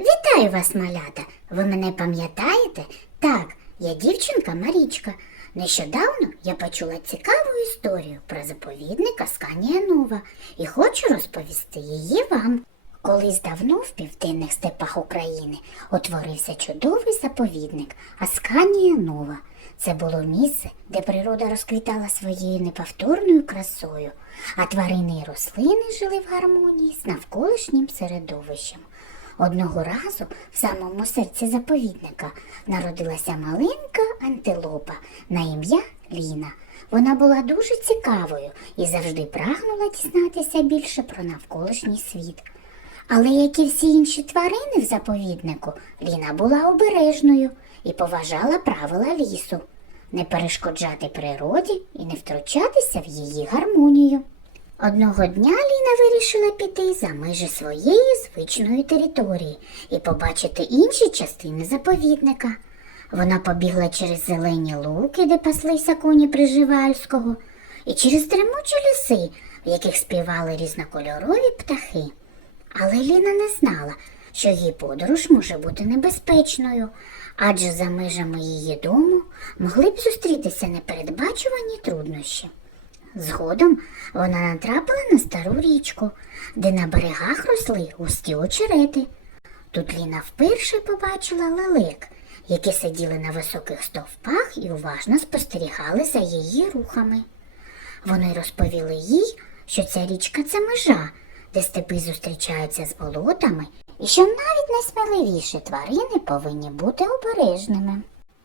Вітаю вас, малята! Ви мене пам'ятаєте? Так, я дівчинка Марічка. Нещодавно я почула цікаву історію про заповідника Сканія Нова і хочу розповісти її вам. Колись давно в південних степах України утворився чудовий заповідник Асканія Нова. Це було місце, де природа розквітала своєю неповторною красою, а тварини і рослини жили в гармонії з навколишнім середовищем. Одного разу в самому серці заповідника народилася маленька антилопа на ім'я Ліна. Вона була дуже цікавою і завжди прагнула дізнатися більше про навколишній світ. Але, як і всі інші тварини в заповіднику, Ліна була обережною і поважала правила лісу не перешкоджати природі і не втручатися в її гармонію. Одного дня Ліна вирішила піти за межі своєї звичної території і побачити інші частини заповідника. Вона побігла через зелені луки, де паслися коні Приживальського, і через тремучі ліси, в яких співали різнокольорові птахи. Але Ліна не знала, що її подорож може бути небезпечною, адже за межами її дому могли б зустрітися непередбачувані труднощі. Згодом вона натрапила на стару річку, де на берегах росли густі очерети. Тут Ліна вперше побачила лелек, які сиділи на високих стовпах і уважно спостерігали за її рухами. Вони розповіли їй, що ця річка це межа, де степи зустрічаються з болотами, і що навіть найсміливіші тварини повинні бути обережними.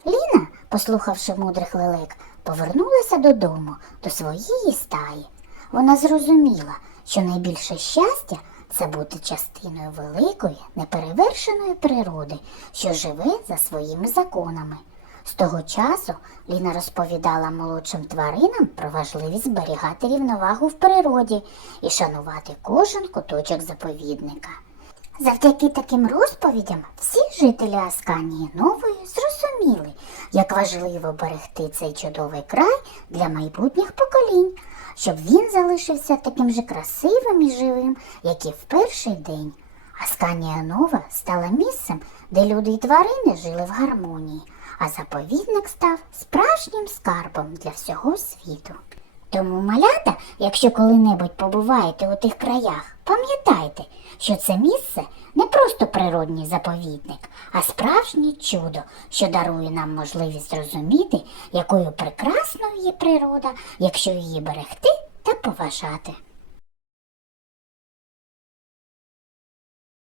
Ліна, послухавши мудрих лелек, повернулася додому, до своєї стаї. Вона зрозуміла, що найбільше щастя це бути частиною великої, неперевершеної природи, що живе за своїми законами. З того часу Ліна розповідала молодшим тваринам про важливість зберігати рівновагу в природі і шанувати кожен куточок заповідника. Завдяки таким розповідям всі жителі Асканії Нової зрозуміли, як важливо берегти цей чудовий край для майбутніх поколінь, щоб він залишився таким же красивим і живим, як і в перший день. Асканія Нова стала місцем, де люди і тварини жили в гармонії, а заповідник став справжнім скарбом для всього світу. Тому, малята, якщо коли-небудь побуваєте у тих краях, пам'ятайте, що це місце не просто природній заповідник, а справжнє чудо, що дарує нам можливість зрозуміти, якою прекрасною є природа, якщо її берегти та поважати.